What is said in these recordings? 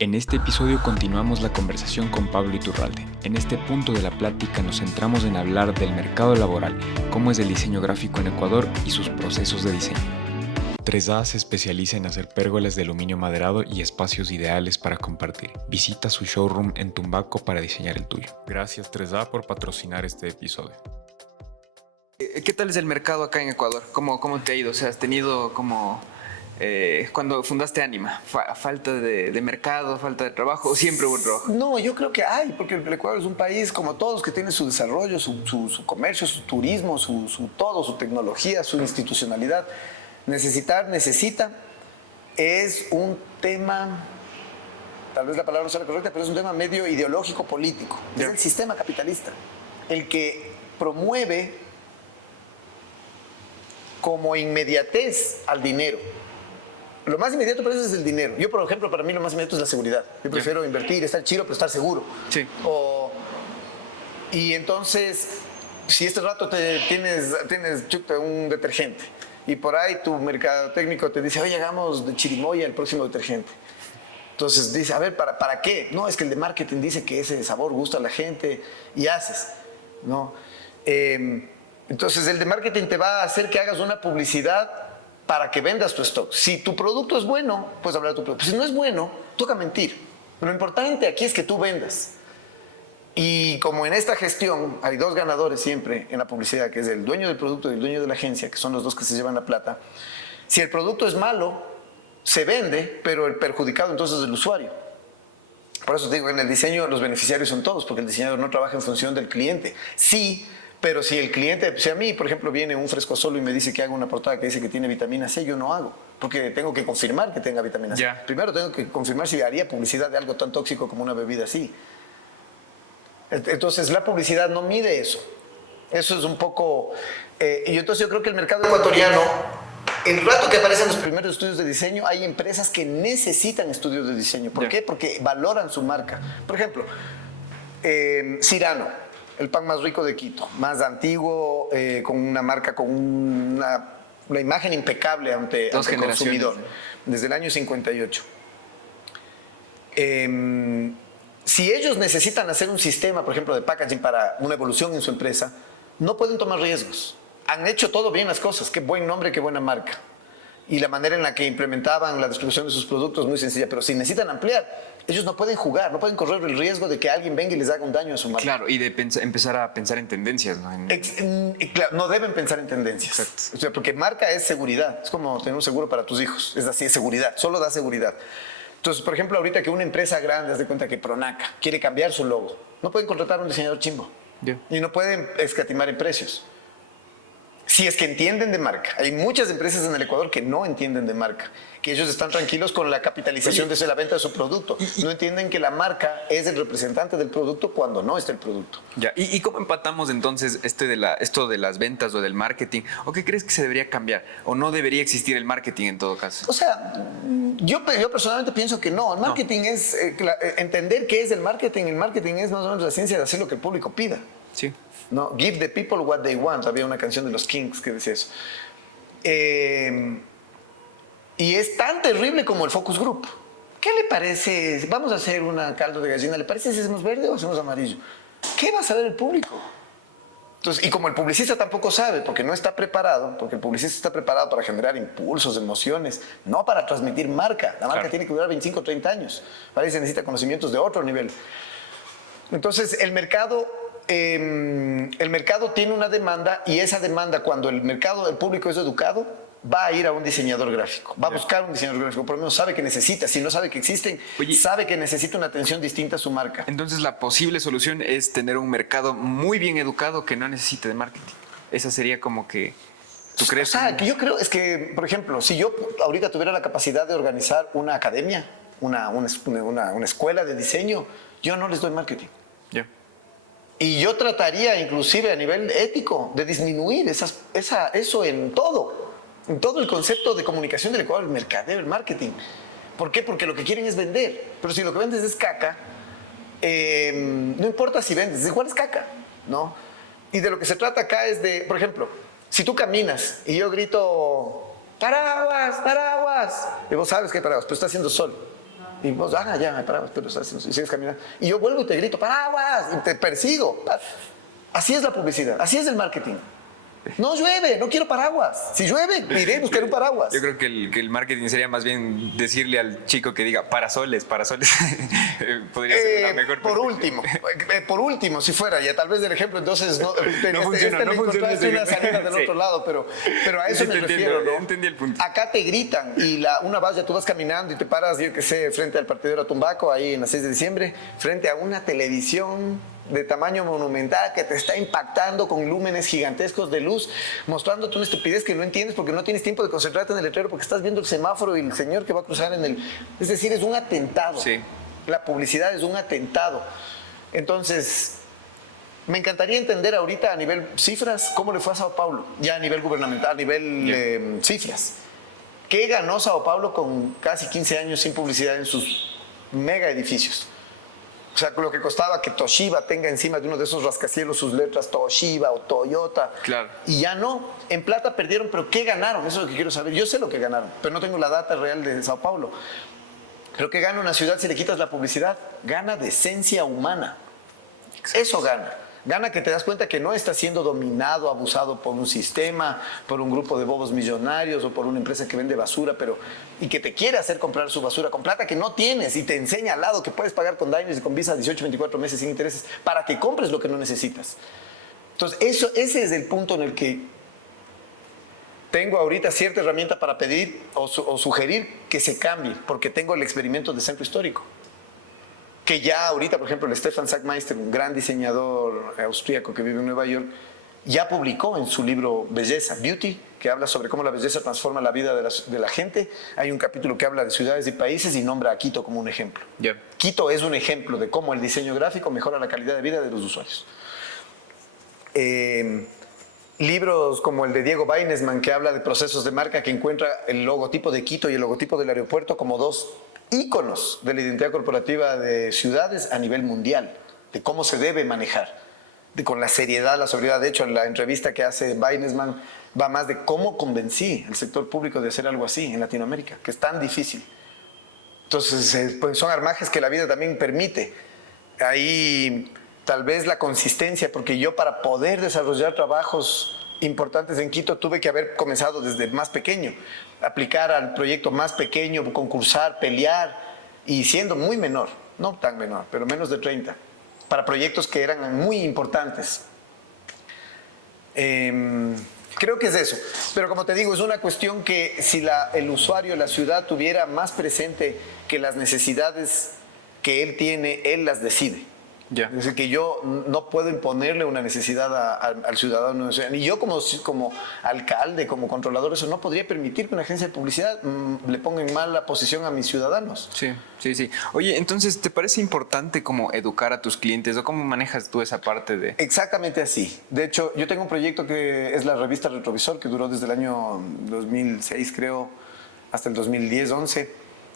En este episodio continuamos la conversación con Pablo Iturralde. En este punto de la plática nos centramos en hablar del mercado laboral, cómo es el diseño gráfico en Ecuador y sus procesos de diseño. 3A se especializa en hacer pérgolas de aluminio maderado y espacios ideales para compartir. Visita su showroom en Tumbaco para diseñar el tuyo. Gracias 3A por patrocinar este episodio. ¿Qué tal es el mercado acá en Ecuador? ¿Cómo te ha ido? O sea, ¿has tenido como cuando fundaste Anima, falta de mercado, falta de trabajo o siempre hubo trabajo? No, yo creo que hay, porque el Ecuador es un país como todos que tiene su desarrollo, su comercio, su turismo, su tecnología, su institucionalidad. Necesita. Es un tema, tal vez la palabra no sea la correcta, pero es un tema medio ideológico político. Es el sistema capitalista el que promueve como inmediatez al dinero. Lo más inmediato para eso es el dinero. Yo, por ejemplo, para mí lo más inmediato es la seguridad. Yo prefiero invertir, estar chido, pero estar seguro. Sí. Y entonces, si este rato tienes chuta, un detergente y por ahí tu mercado técnico te dice, oye, hagamos de chirimoya el próximo detergente. Entonces dice, a ver, ¿para qué? No, es que el de marketing dice que ese sabor gusta a la gente y haces, ¿no? Entonces el de marketing te va a hacer que hagas una publicidad para que vendas tu stock. Si tu producto es bueno, puedes hablar de tu producto. Si no es bueno, toca mentir. Lo importante aquí es que tú vendas. Y como en esta gestión hay dos ganadores siempre en la publicidad, que es el dueño del producto y el dueño de la agencia, que son los dos que se llevan la plata, si el producto es malo, se vende, pero el perjudicado entonces es el usuario. Por eso digo, en el diseño los beneficiarios son todos, porque el diseñador no trabaja en función del cliente. Sí, pero si el cliente, si a mí, por ejemplo, viene un Frescosolo y me dice que haga una portada que dice que tiene vitamina C, yo no hago, porque tengo que confirmar que tenga vitamina C. Primero tengo que confirmar si haría publicidad de algo tan tóxico como una bebida así. Entonces la publicidad no mide eso. Eso es un poco... y entonces yo creo que el mercado ecuatoriano, el rato que aparecen los primeros estudios de diseño, hay empresas que necesitan estudios de diseño. ¿Por qué? Porque valoran su marca. Por ejemplo, Cirano, el pan más rico de Quito, más antiguo, con una marca, con una imagen impecable ante el consumidor, desde el año 58. Si ellos necesitan hacer un sistema, por ejemplo, de packaging para una evolución en su empresa, no pueden tomar riesgos. Han hecho todo bien las cosas, qué buen nombre, qué buena marca. Y la manera en la que implementaban la distribución de sus productos es muy sencilla, pero si necesitan ampliar, ellos no pueden jugar, no pueden correr el riesgo de que alguien venga y les haga un daño a su marca. Claro, y de empezar a pensar en tendencias, ¿no? Claro, no deben pensar en tendencias. Exacto. O sea, porque marca es seguridad, es como tener un seguro para tus hijos, es así, es seguridad, solo da seguridad. Entonces, por ejemplo, ahorita que una empresa grande, haz de cuenta que Pronaca quiere cambiar su logo, no pueden contratar a un diseñador chimbo y no pueden escatimar en precios. Si es que entienden de marca. Hay muchas empresas en el Ecuador que no entienden de marca, que ellos están tranquilos con la capitalización de la venta de su producto. No entienden que la marca es el representante del producto cuando no está el producto. Ya. ¿Y cómo empatamos entonces esto de las ventas o del marketing? ¿O qué crees que se debería cambiar? ¿O no debería existir el marketing en todo caso? O sea, yo personalmente pienso que no. El marketing es entender qué es el marketing. El marketing es más o menos la ciencia de hacer lo que el público pida. Sí. No, give the people what they want. Había una canción de los Kings que decía eso. Y es tan terrible como el focus group. ¿Qué le parece? Vamos a hacer una caldo de gallina. ¿Le parece si hacemos verde o hacemos amarillo? ¿Qué va a saber el público? Entonces, y como el publicista tampoco sabe, porque no está preparado, porque el publicista está preparado para generar impulsos, emociones, no para transmitir marca. La marca tiene que durar 25 o 30 años. Para eso se necesita conocimientos de otro nivel. Entonces, el mercado tiene una demanda y esa demanda, cuando el público es educado, va a ir a un diseñador gráfico, va a buscar un diseñador gráfico, por lo menos sabe que necesita, si no sabe que existen, sabe que necesita una atención distinta a su marca. Entonces la posible solución es tener un mercado muy bien educado que no necesite de marketing. Esa sería como que... ¿Tú crees? O sea, que yo creo, es que, por ejemplo, si yo ahorita tuviera la capacidad de organizar una academia, una escuela de diseño, yo no les doy marketing. Y yo trataría, inclusive a nivel ético, de disminuir eso en todo el concepto de comunicación del Ecuador, el mercadeo, el marketing. ¿Por qué? Porque lo que quieren es vender. Pero si lo que vendes es caca, no importa si vendes, igual es caca, ¿no? Y de lo que se trata acá es de, por ejemplo, si tú caminas y yo grito, paraguas, paraguas, y vos sabes que hay paraguas, pero está haciendo sol. Y vos, ya, me parabas, pero y sigues caminando. Y yo vuelvo y te grito, paraguas, y te persigo. Así es la publicidad, así es el marketing. No llueve, no quiero paraguas. Si llueve, iré a buscar un paraguas. Yo creo que el marketing sería más bien decirle al chico que diga parasoles. Podría ser una mejor por último, si fuera, ya tal vez del ejemplo, entonces no funciona una salida del otro lado, pero a eso me refiero, ¿no? Entendí el punto. Acá te gritan y una valla, tú vas caminando y te paras, yo que sé, frente al partidero Tumbaco, ahí en la 6 de diciembre, frente a una televisión de tamaño monumental que te está impactando con lúmenes gigantescos de luz, mostrándote una estupidez que no entiendes porque no tienes tiempo de concentrarte en el letrero porque estás viendo el semáforo y el señor que va a cruzar en el... Es decir, es un atentado. Sí. La publicidad es un atentado. Entonces, me encantaría entender ahorita a nivel cifras cómo le fue a Sao Paulo, ya a nivel gubernamental, a nivel cifras. ¿Qué ganó Sao Paulo con casi 15 años sin publicidad en sus mega edificios? O sea, lo que costaba que Toshiba tenga encima de uno de esos rascacielos sus letras Toshiba o Toyota. Claro. Y ya no. En plata perdieron, pero ¿qué ganaron? Eso es lo que quiero saber. Yo sé lo que ganaron, pero no tengo la data real de Sao Paulo. Pero ¿qué gana una ciudad si le quitas la publicidad? Gana decencia humana. Eso gana. Gana que te das cuenta que no está siendo dominado, abusado por un sistema, por un grupo de bobos millonarios o por una empresa que vende basura, y que te quiere hacer comprar su basura con plata que no tienes y te enseña al lado que puedes pagar con Diners y con Visa 18, 24 meses sin intereses para que compres lo que no necesitas. Entonces, ese es el punto en el que tengo ahorita cierta herramienta para pedir o sugerir que se cambie, porque tengo el experimento de centro histórico. Que ya ahorita, por ejemplo, el Stefan Sackmeister, un gran diseñador austríaco que vive en Nueva York, ya publicó en su libro Belleza, Beauty, que habla sobre cómo la belleza transforma la vida de la gente. Hay un capítulo que habla de ciudades y países y nombra a Quito como un ejemplo. Yeah. Quito es un ejemplo de cómo el diseño gráfico mejora la calidad de vida de los usuarios. Libros como el de Diego Weinesman, que habla de procesos de marca, que encuentra el logotipo de Quito y el logotipo del aeropuerto como dos íconos de la identidad corporativa de ciudades a nivel mundial, de cómo se debe manejar, con la seriedad, la sobriedad. De hecho, en la entrevista que hace Weinesman va más de cómo convencí al sector público de hacer algo así en Latinoamérica, que es tan difícil. Entonces, pues son armajes que la vida también permite. Ahí tal vez la consistencia, porque yo para poder desarrollar trabajos importantes en Quito tuve que haber comenzado desde más pequeño, aplicar al proyecto más pequeño, concursar, pelear, y siendo muy menor, no tan menor, pero menos de 30, para proyectos que eran muy importantes. Creo que es eso, pero como te digo, es una cuestión que si el usuario, la ciudad tuviera más presente que las necesidades que él tiene, él las decide. Yeah. Es decir, que yo no puedo imponerle una necesidad al ciudadano. Y yo como alcalde, como controlador, eso no podría permitir que una agencia de publicidad le ponga en mala posición a mis ciudadanos. Sí. Oye, entonces, ¿te parece importante como educar a tus clientes o cómo manejas tú esa parte de...? Exactamente así. De hecho, yo tengo un proyecto que es la revista Retrovisor, que duró desde el año 2006, creo, hasta el 2010-11.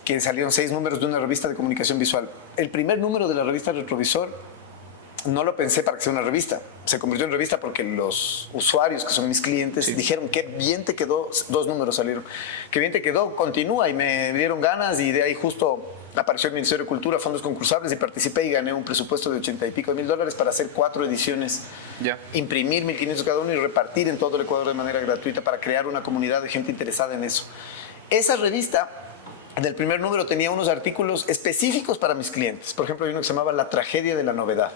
Que salieron 6 números de una revista de comunicación visual. El primer número de la revista Retrovisor no lo pensé para que sea una revista. Se convirtió en revista porque los usuarios, que son mis clientes, dijeron, qué bien te quedó, 2 números salieron, qué bien te quedó, continúa, y me dieron ganas, y de ahí justo apareció el Ministerio de Cultura, fondos concursables, y participé y gané un presupuesto de $80 y pico mil para hacer 4 ediciones, imprimir 1.500 cada uno y repartir en todo el Ecuador de manera gratuita para crear una comunidad de gente interesada en eso. Esa revista... Del primer número tenía unos artículos específicos para mis clientes. Por ejemplo, hay uno que se llamaba La tragedia de la novedad.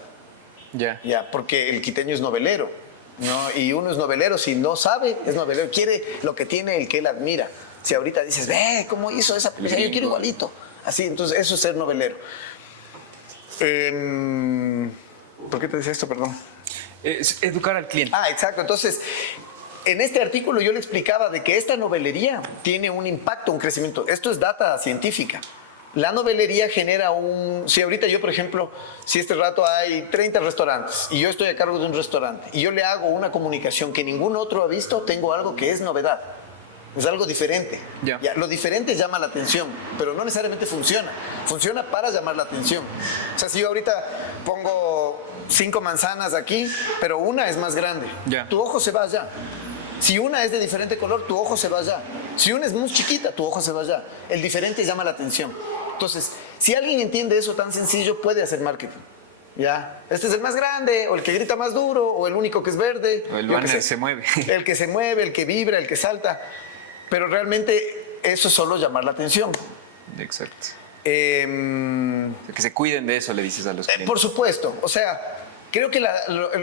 Ya, porque el quiteño es novelero, ¿no? Y uno es novelero, si no sabe, es novelero. Quiere lo que tiene el que él admira. Si ahorita dices, ve, ¿cómo hizo esa publicidad? Yo quiero igualito. Así, entonces eso es ser novelero. ¿Por qué te decía esto, perdón? Es educar al cliente. Exacto. Entonces... En este artículo yo le explicaba de que esta novelería tiene un impacto, un crecimiento. Esto es data científica. La novelería genera si ahorita yo, por ejemplo, si este rato hay 30 restaurantes y yo estoy a cargo de un restaurante y yo le hago una comunicación que ningún otro ha visto, tengo algo que es novedad. Es algo diferente. Ya, lo diferente llama la atención, pero no necesariamente funciona. Funciona para llamar la atención. O sea, si yo ahorita pongo 5 manzanas aquí, pero una es más grande, tu ojo se va allá. Si una es de diferente color, tu ojo se va allá. Si una es muy chiquita, tu ojo se va allá. El diferente llama la atención. Entonces, si alguien entiende eso tan sencillo, puede hacer marketing. ¿Ya? Este es el más grande, o el que grita más duro, o el único que es verde. O el yo qué banner sé. se mueve. El que se mueve, el que vibra, el que salta. Pero realmente eso es solo llamar la atención. Exacto. Eh, Que se cuiden de eso, le dices a los clientes. Por supuesto, o sea, creo que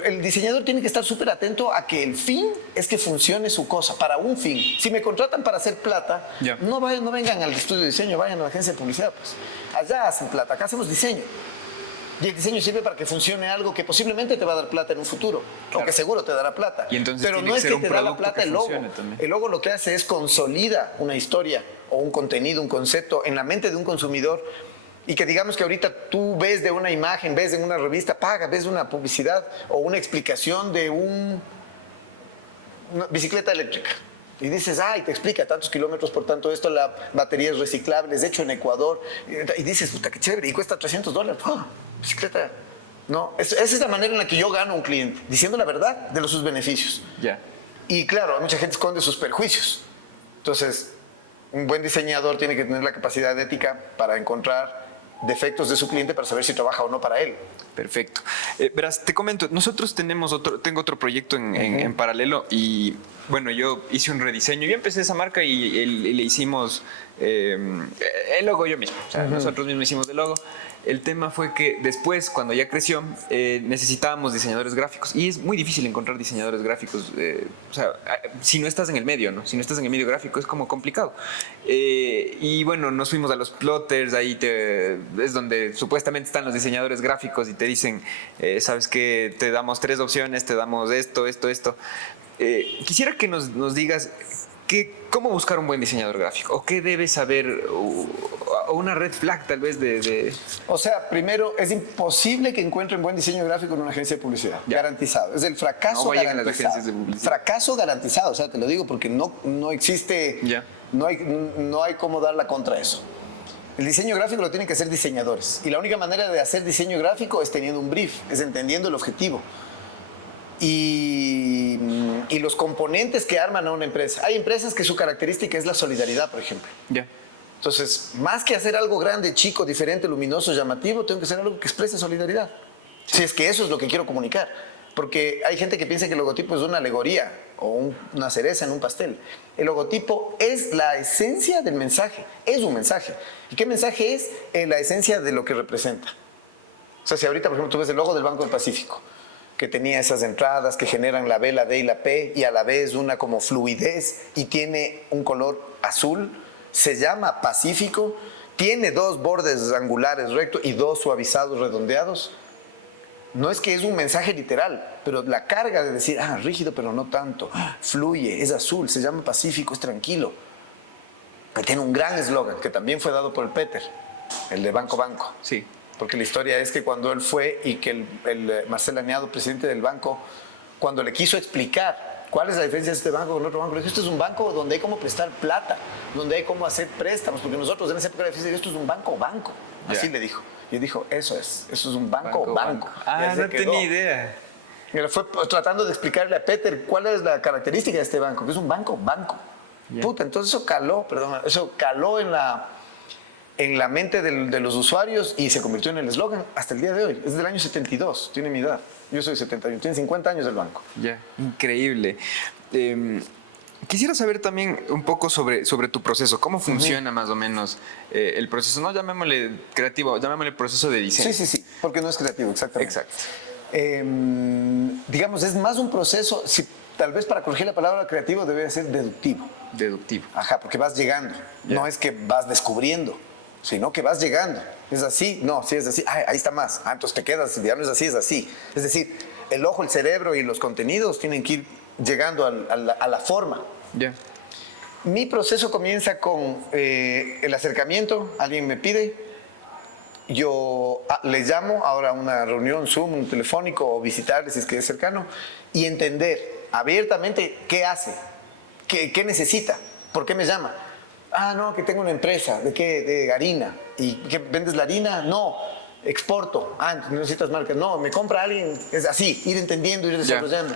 el diseñador tiene que estar súper atento a que el fin es que funcione su cosa, para un fin. Si me contratan para hacer plata, Ya. no vengan al estudio de diseño, vayan a la agencia de publicidad. Pues. Allá hacen plata, acá hacemos diseño. Y el diseño sirve para que funcione algo que posiblemente te va a dar plata en un futuro, Claro. o que seguro te dará plata. Y entonces pero tiene no que es ser que un te da la producto plata que el logo. funcione también. El logo lo que hace es consolida una historia o un contenido, un concepto en la mente de un consumidor. Y que digamos que ahorita tú ves de una imagen, ves en una revista, ves una publicidad o una explicación de una bicicleta eléctrica. Y dices, ay, te explica tantos kilómetros por tanto esto, la batería es reciclable, es hecho en Ecuador. Y dices, puta, qué chévere, y cuesta $300. ¡Ah! Bicicleta. No, esa es la manera en la que yo gano a un cliente, diciendo la verdad de sus beneficios. Ya. Y claro, mucha gente esconde sus perjuicios. Entonces, un buen diseñador tiene que tener la capacidad ética para encontrar defectos de su cliente para saber si trabaja o no para él. Perfecto. Verás, te comento, nosotros tengo otro proyecto en paralelo y bueno, yo hice un rediseño. Yo empecé esa marca y le hicimos el logo yo mismo. O sea, nosotros mismos hicimos el logo. El tema fue que después, cuando ya creció, necesitábamos diseñadores gráficos. Y es muy difícil encontrar diseñadores gráficos. O sea, si no estás en el medio, ¿no? Si no estás en el medio gráfico es como complicado. Y bueno, nos fuimos a los plotters. Ahí es donde supuestamente están los diseñadores gráficos y te dicen, ¿sabes qué? Te damos 3 opciones, te damos esto. Quisiera que nos digas cómo buscar un buen diseñador gráfico o qué debes saber o una red flag tal vez O sea, primero, es imposible que encuentren buen diseño gráfico en una agencia de publicidad. Ya. Garantizado. Es el fracaso No vayan a las garantizado. agencias de publicidad. Fracaso garantizado. O sea, te lo digo porque no existe, Ya. no hay cómo dar la contra eso. El diseño gráfico lo tienen que hacer diseñadores. Y la única manera de hacer diseño gráfico es teniendo un brief, es entendiendo el objetivo. Y los componentes que arman a una empresa. Hay empresas que su característica es la solidaridad, por ejemplo. Ya. Entonces, más que hacer algo grande, chico, diferente, luminoso, llamativo, tengo que hacer algo que exprese solidaridad. Si es que eso es lo que quiero comunicar. Porque hay gente que piensa que el logotipo es una alegoría o una cereza en un pastel. El logotipo es la esencia del mensaje, es un mensaje. ¿Y qué mensaje es? La esencia de lo que representa. O sea, si ahorita, por ejemplo, tú ves el logo del Banco del Pacífico, que tenía esas entradas que generan la B, la D y la P, y a la vez una como fluidez, y tiene un color azul, se llama Pacífico, tiene 2 bordes angulares rectos y 2 suavizados redondeados. No es que es un mensaje literal, pero la carga de decir, rígido pero no tanto, fluye, es azul, se llama Pacífico, es tranquilo. Que tiene un gran eslogan que también fue dado por el Peter, el de Banco Banco. Sí. Porque la historia es que cuando él fue y que el Marcel Añado, presidente del banco, cuando le quiso explicar cuál es la diferencia de este banco con otro banco, le dijo, esto es un banco donde hay como prestar plata, donde hay como hacer préstamos, porque nosotros en esa época le decíamos, esto es un banco. Así le dijo. Y él dijo, eso es un banco. Ah, Y él se no quedó. tenía idea. Y él fue tratando de explicarle a Peter cuál es la característica de este banco, que es un banco. Yeah. Puta, entonces eso caló en la mente de los usuarios y se convirtió en el eslogan hasta el día de hoy. Es del año 72, tiene mi edad. Yo soy 71, tiene 50 años el banco. Ya. Increíble. Quisiera saber también un poco sobre tu proceso. ¿Cómo funciona más o menos el proceso? No llamémosle creativo, llamémosle proceso de diseño. Sí, porque no es creativo, exactamente. Exacto. Digamos, es más un proceso, tal vez para corregir la palabra creativo debe ser deductivo. Deductivo. Ajá, porque vas llegando. Ya. No es que vas descubriendo, sino que vas llegando. ¿Es así? No, si es así, ahí está más. Entonces te quedas, ya no es así, es así. Es decir, el ojo, el cerebro y los contenidos tienen que ir llegando a la forma. Ya. Mi proceso comienza con el acercamiento, alguien me pide, yo les llamo ahora a una reunión, Zoom, un telefónico o visitarles si es que es cercano y entender abiertamente qué hace, qué necesita, por qué me llama. No, que tengo una empresa, ¿de qué? De harina. ¿Y qué vendes la harina? No, exporto. Entonces necesitas marcas. No, me compra alguien, es así, ir entendiendo, ir desarrollando.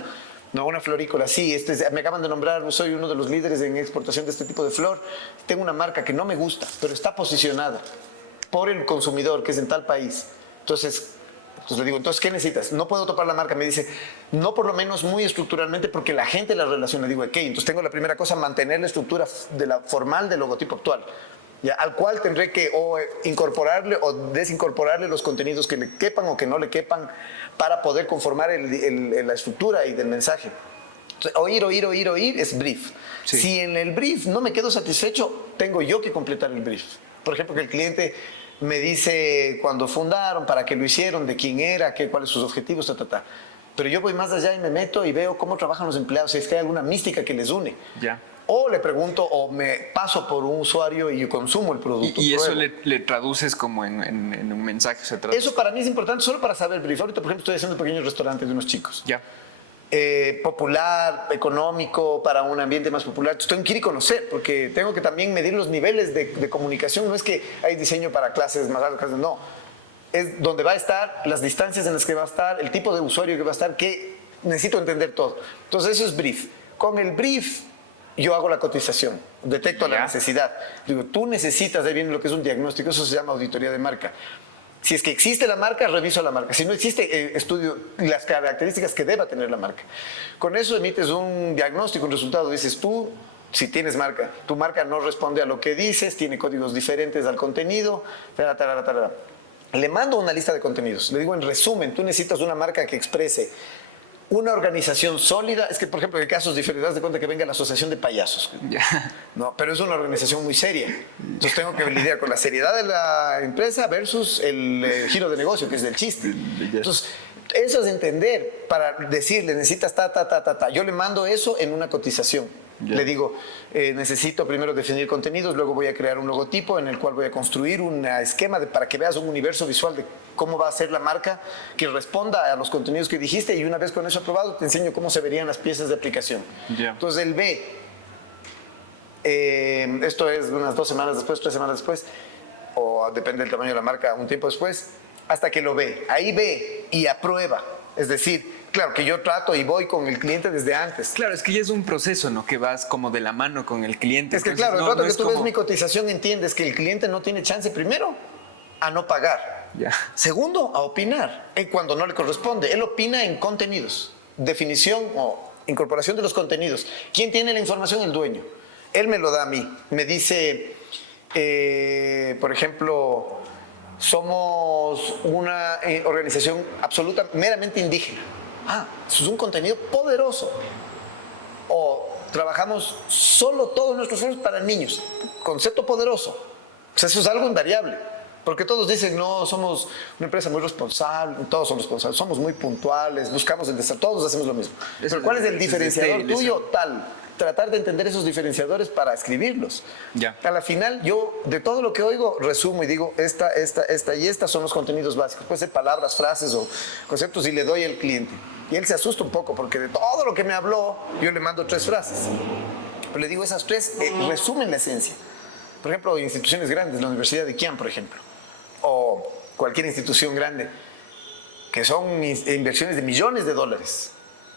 No, una florícola, sí, me acaban de nombrar, soy uno de los líderes en exportación de este tipo de flor. Tengo una marca que no me gusta, pero está posicionada. por el consumidor, que es en tal país. Entonces le digo, entonces, ¿qué necesitas? No puedo topar la marca. Me dice, no por lo menos muy estructuralmente, porque la gente la relaciona. Digo, ¿qué? Entonces tengo la primera cosa, mantener la estructura formal del logotipo actual. Ya, al cual tendré que incorporarle o desincorporarle los contenidos que le quepan o que no le quepan para poder conformar la estructura y del mensaje. Entonces, oír es brief. Sí. Si en el brief no me quedo satisfecho, tengo yo que completar el brief. Por ejemplo, que el cliente me dice cuándo fundaron, para qué lo hicieron, de quién era, cuáles sus objetivos, Pero yo voy más allá y me meto y veo cómo trabajan los empleados, si es que hay alguna mística que les une. Ya. O le pregunto o me paso por un usuario y yo consumo el producto. Y eso le traduces como en un mensaje. Eso para mí es importante solo para saber el brief. Ahorita, por ejemplo, estoy haciendo un pequeño restaurante de unos chicos. Ya. Popular, económico, para un ambiente más popular. Entonces tengo que ir y conocer, porque tengo que también medir los niveles de comunicación. No es que hay diseño para clases más altas, no. Es donde va a estar, las distancias en las que va a estar, el tipo de usuario que va a estar, que necesito entender todo. Entonces eso es brief. Con el brief yo hago la cotización, detecto la necesidad. Digo, tú necesitas, ahí viene lo que es un diagnóstico, eso se llama auditoría de marca. Si es que existe la marca, reviso la marca. Si no existe, estudio las características que deba tener la marca. Con eso emites un diagnóstico, un resultado. Dices tú, si tienes marca, tu marca no responde a lo que dices, tiene códigos diferentes al contenido, Le mando una lista de contenidos. Le digo, en resumen, tú necesitas una marca que exprese una organización sólida. Es que, por ejemplo, en casos diferentes, das de cuenta que venga la asociación de payasos. Ya. No, pero es una organización muy seria. Entonces tengo que lidiar con la seriedad de la empresa versus el giro de negocio, que es del chiste. Entonces, eso es entender para decirle, necesitas Yo le mando eso en una cotización. Ya. Le digo, necesito primero definir contenidos, luego voy a crear un logotipo en el cual voy a construir un esquema para que veas un universo visual de cómo va a ser la marca que responda a los contenidos que dijiste, y una vez con eso aprobado te enseño cómo se verían las piezas de aplicación. Ya. Entonces él ve, esto es unas 2 semanas después, 3 semanas después, o depende del tamaño de la marca, un tiempo después, hasta que lo ve. Ahí ve y aprueba. Es decir, claro que yo trato y voy con el cliente desde antes. Claro, es que ya es un proceso, ¿no? Que vas como de la mano con el cliente. Es que Entonces, claro, el rato que tú ves como... mi cotización, entiendes que el cliente no tiene chance, primero, a no pagar. Ya. Segundo, a opinar cuando no le corresponde. Él opina en contenidos, definición o incorporación de los contenidos. ¿Quién tiene la información? El dueño. Él me lo da a mí. Me dice, por ejemplo, somos una organización meramente indígena. Eso es un contenido poderoso. O trabajamos solo todos nuestros esfuerzos para niños. Concepto poderoso. O sea, eso es algo invariable. Porque todos dicen, no, somos una empresa muy responsable, todos son responsables, somos muy puntuales, buscamos el desarrollo, todos hacemos lo mismo. Pero ¿cuál es el diferenciador tuyo? Tratar de entender esos diferenciadores para escribirlos. Ya. A la final, yo de todo lo que oigo, resumo y digo, esta y estas son los contenidos básicos. Puede ser palabras, frases o conceptos, y le doy al cliente. Y él se asusta un poco porque de todo lo que me habló, yo le mando 3 frases. Pero le digo, esas 3 resumen la esencia. Por ejemplo, instituciones grandes, la Universidad de Qian, por ejemplo, o cualquier institución grande, que son inversiones de millones de dólares,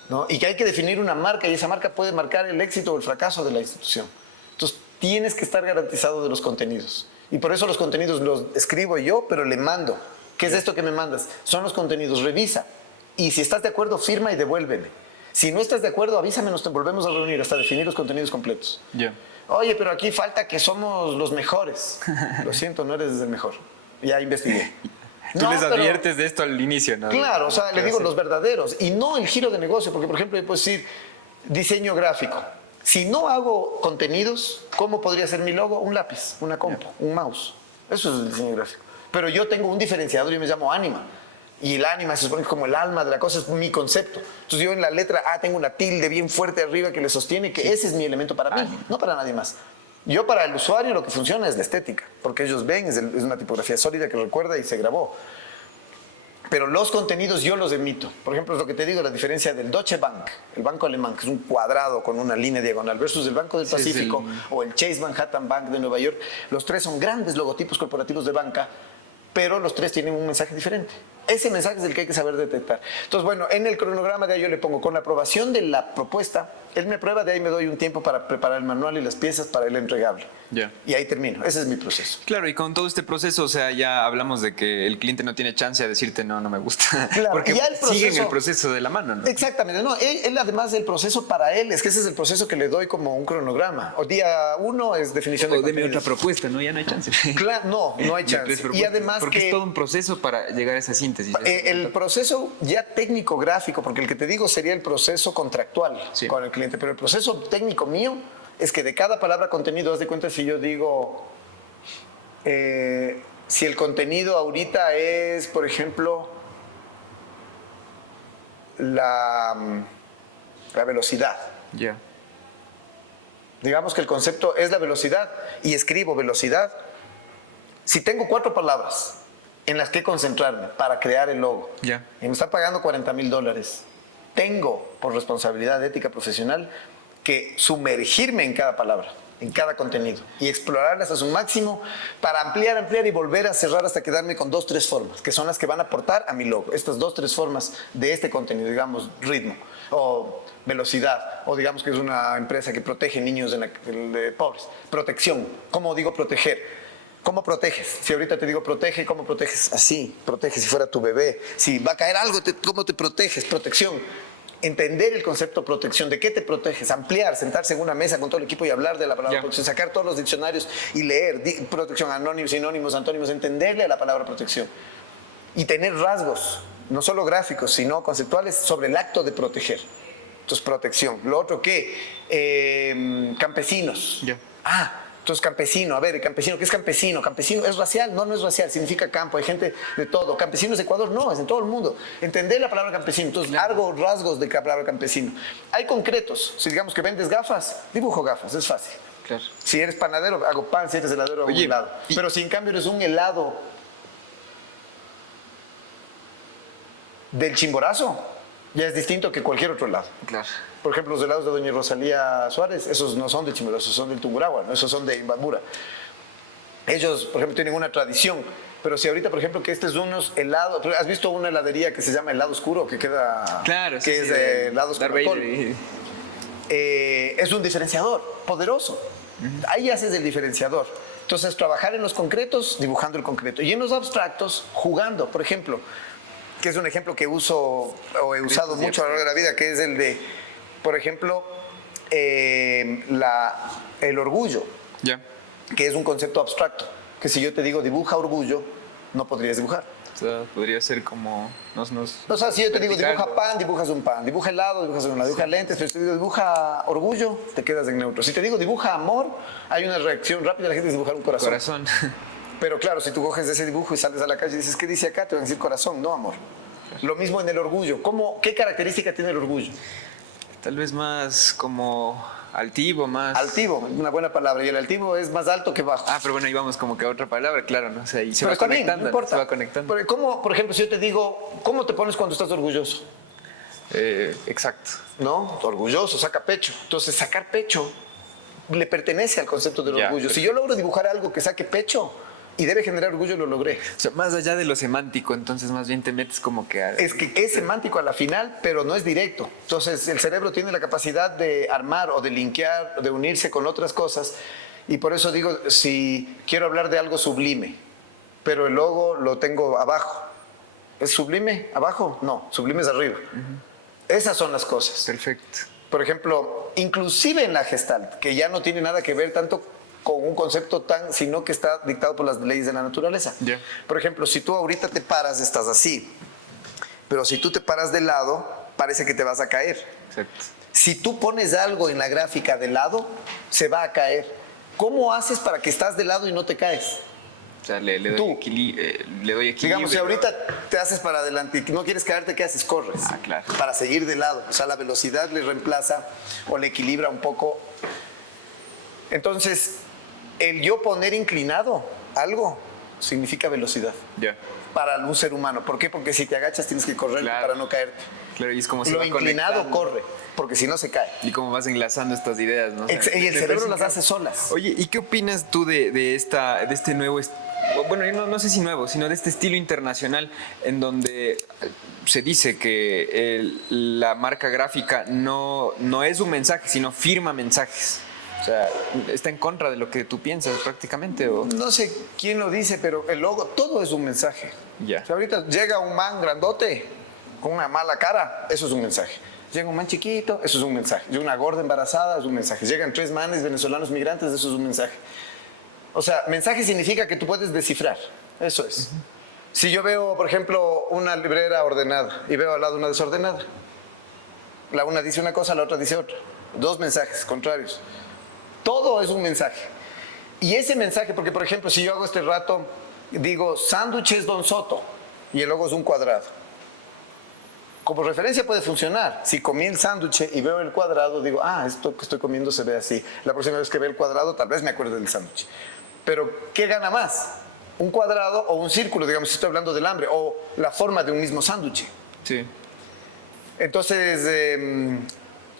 ¿no? Y que hay que definir una marca, y esa marca puede marcar el éxito o el fracaso de la institución. Entonces, tienes que estar garantizado de los contenidos. Y por eso los contenidos los escribo yo, pero le mando. ¿Qué es esto que me mandas? Son los contenidos, revisa. Y si estás de acuerdo, firma y devuélveme. Si no estás de acuerdo, avísame, nos volvemos a reunir hasta definir los contenidos completos. Ya. Oye, pero aquí falta que somos los mejores. Lo siento, no eres el mejor. Ya investigué. Tú les adviertes de esto al inicio, ¿no? Claro, o sea, le digo los verdaderos y no el giro de negocio, porque por ejemplo yo puedo decir diseño gráfico. Si no hago contenidos, ¿cómo podría ser mi logo? Un lápiz, una compu, un mouse. Eso es el diseño gráfico. Pero yo tengo un diferenciador, yo me llamo Ánima. Y el ánima se supone que como el alma de la cosa, es mi concepto. Entonces yo en la letra A tengo una tilde bien fuerte arriba que le sostiene, que ese es mi elemento para mí, no para nadie más. Yo para el usuario lo que funciona es la estética, porque ellos ven, es una tipografía sólida que recuerda y se grabó. Pero los contenidos yo los emito. Por ejemplo, es lo que te digo, la diferencia del Deutsche Bank, el banco alemán, que es un cuadrado con una línea diagonal, versus el Banco del Pacífico o el Chase Manhattan Bank de Nueva York. Los 3 son grandes logotipos corporativos de banca, pero los 3 tienen un mensaje diferente. Ese mensaje es el que hay que saber detectar. Entonces, bueno, en el cronograma de ahí yo le pongo con la aprobación de la propuesta, él me prueba, de ahí me doy un tiempo para preparar el manual y las piezas para el entregable. Ya. Y ahí termino. Ese es mi proceso. Claro, y con todo este proceso, o sea, ya hablamos de que el cliente no tiene chance de decirte no me gusta. Claro, porque ya el proceso, siguen el proceso de la mano, ¿no? Exactamente. No, él además del proceso para él, es que ese es el proceso que le doy como un cronograma. O día 1 es definición de O deme contenidos. otra propuesta, ¿no? Ya no hay chance. Claro, no hay chance. Y además porque que es todo un proceso para llegar a esa síntesis. el proceso ya técnico gráfico, porque el que te digo sería el proceso contractual Sí. con el cliente, pero el proceso técnico mío es que de cada palabra contenido, haz de cuenta si yo digo, si el contenido ahorita es, por ejemplo, la velocidad. Ya. Digamos que el concepto es la velocidad y escribo velocidad. Si tengo 4 palabras en las que concentrarme para crear el logo Ya. y me está pagando $40,000, tengo por responsabilidad ética profesional que sumergirme en cada palabra, en cada contenido y explorarlas a su máximo para ampliar y volver a cerrar hasta quedarme con 2, 3 formas, que son las que van a aportar a mi logo. Estas 2, 3 formas de este contenido, digamos, ritmo o velocidad, o digamos que es una empresa que protege niños de pobres. Protección. ¿Cómo digo proteger? ¿Cómo proteges? Si ahorita te digo protege, ¿cómo proteges? Así, protege si fuera tu bebé. Si va a caer algo, ¿cómo te proteges? Protección. Entender el concepto protección, ¿de qué te proteges? Ampliar, sentarse en una mesa con todo el equipo y hablar de la palabra Ya. protección, sacar todos los diccionarios y leer protección, anónimos, sinónimos, antónimos, entenderle a la palabra protección. Y tener rasgos, no solo gráficos, sino conceptuales sobre el acto de proteger. Entonces, protección. Lo otro, ¿qué? Campesinos. Ya. Entonces, campesino, a ver, campesino, ¿qué es campesino? ¿Campesino es racial? No, no es racial, significa campo, hay gente de todo. ¿Campesinos de Ecuador? No, es en todo el mundo. Entender la palabra campesino, entonces, largos rasgos de la palabra campesino. Hay concretos, si digamos que vendes gafas, dibujo gafas, es fácil. Claro. Si eres panadero, hago pan, si eres heladero, hago un Oye, helado. y- Pero si en cambio eres un helado del Chimborazo, ya es distinto que cualquier otro helado. Claro. Por ejemplo, los helados de doña Rosalía Suárez, esos no son de Chimborazo, son del Tungurahua, ¿no? Esos son de Imbabura. Ellos, por ejemplo, tienen una tradición. Pero si ahorita, por ejemplo, que este es unos helados... ¿Has visto una heladería que se llama Helado Oscuro? Que queda... Claro, que sí, es sí, de helados con Darth Vader alcohol. y- Es un diferenciador poderoso. Ahí haces el diferenciador. Entonces, trabajar en los concretos, dibujando el concreto. Y en los abstractos, jugando. Por ejemplo, que es un ejemplo que uso o he usado mucho a lo largo de la vida, que es el de, por ejemplo, el orgullo, Ya. que es un concepto abstracto. Que si yo te digo dibuja orgullo, no podrías dibujar. O sea, podría ser como... O sea, si yo te digo vertical, dibuja ¿no? pan, dibujas un pan. Dibuja helado, dibujas un helado. Dibuja lentes, pero si te digo dibuja orgullo, te quedas en neutro. Si te digo dibuja amor, hay una reacción rápida, la gente dice dibujar un corazón. Corazón. Pero claro, si tú coges ese dibujo y sales a la calle y dices, ¿qué dice acá? Te van a decir corazón, no amor. Lo mismo en el orgullo. ¿Qué característica tiene el orgullo? Tal vez más como altivo, más... Altivo, una buena palabra. Y el altivo es más alto que bajo. Ah, pero bueno, ahí vamos como que a otra palabra, claro, ¿no? O sea, y se Pero va está bien, conectando, no importa. se va conectando. Pero ¿cómo, por ejemplo, si yo te digo, ¿cómo te pones cuando estás orgulloso? Exacto. ¿No? Orgulloso, saca pecho. Entonces, sacar pecho le pertenece al concepto del Ya, orgullo. Si yo logro dibujar algo que saque pecho y debe generar orgullo, lo logré. O sea, más allá de lo semántico, entonces más bien te metes como que a... Es que es semántico a la final, pero no es directo. Entonces, el cerebro tiene la capacidad de armar o de linkear, de unirse con otras cosas. Y por eso digo, si quiero hablar de algo sublime, pero el logo lo tengo abajo. ¿Es sublime abajo? No, sublime es arriba. Esas son las cosas. Perfecto. Por ejemplo, inclusive en la Gestalt, que ya no tiene nada que ver tanto con un concepto sino que está dictado por las leyes de la naturaleza. Ya. Por ejemplo, si tú ahorita te paras, estás así. Pero si tú te paras de lado, parece que te vas a caer. Exacto. Si tú pones algo en la gráfica de lado, se va a caer. ¿Cómo haces para que estás de lado y no te caes? O sea, le doy, Tú. le doy equilibrio. Digamos, si ahorita te haces para adelante y no quieres caerte, ¿qué haces? Corres. Ah, claro. Para seguir de lado. O sea, la velocidad le reemplaza o le equilibra un poco. Entonces, el yo poner inclinado algo significa velocidad Ya. para un ser humano. ¿Por qué? Porque si te agachas tienes que correr Claro. para no caerte. Claro, y es como se Lo va inclinado conectando. corre, porque si no se cae. Y cómo vas enlazando estas ideas, ¿no? O sea, Y el me cerebro parece las hace solas. Oye, ¿y qué opinas tú de este nuevo, bueno, yo no sé si nuevo, sino de este estilo internacional en donde se dice que la marca gráfica no es un mensaje, sino firma mensajes. O sea, está en contra de lo que tú piensas prácticamente. ¿O? No sé quién lo dice, pero el logo, todo es un mensaje. Ya. O sea, ahorita llega un man grandote con una mala cara, eso es un mensaje. Llega un man chiquito, eso es un mensaje. Llega una gorda embarazada, es un mensaje. Llegan 3 manes venezolanos migrantes, eso es un mensaje. O sea, mensaje significa que tú puedes descifrar. Eso es. Si yo veo, por ejemplo, una librera ordenada y veo al lado una desordenada, la una dice una cosa, la otra dice otra. 2 mensajes contrarios. Todo es un mensaje. Y ese mensaje, porque por ejemplo, si yo hago este rato, digo, sándwiches Don Soto, y el logo es un cuadrado. Como referencia puede funcionar. Si comí el sándwich y veo el cuadrado, digo, esto que estoy comiendo se ve así. La próxima vez que vea el cuadrado, tal vez me acuerde del sándwich. Pero, ¿qué gana más? ¿Un cuadrado o un círculo, digamos, si estoy hablando del hambre, o la forma de un mismo sándwich? Sí. Entonces,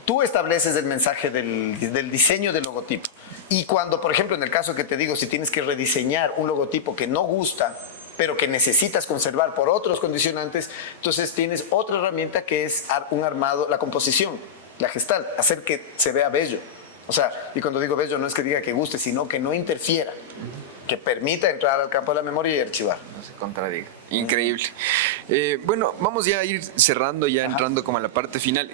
tú estableces el mensaje del diseño del logotipo. Y cuando, por ejemplo, en el caso que te digo, si tienes que rediseñar un logotipo que no gusta, pero que necesitas conservar por otros condicionantes, entonces tienes otra herramienta que es un armado, la composición, la gestal, hacer que se vea bello. O sea, y cuando digo bello no es que diga que guste, sino que no interfiera, que permita entrar al campo de la memoria y archivar. No se contradiga. Increíble. Bueno, vamos ya a ir cerrando, ya entrando como a la parte final.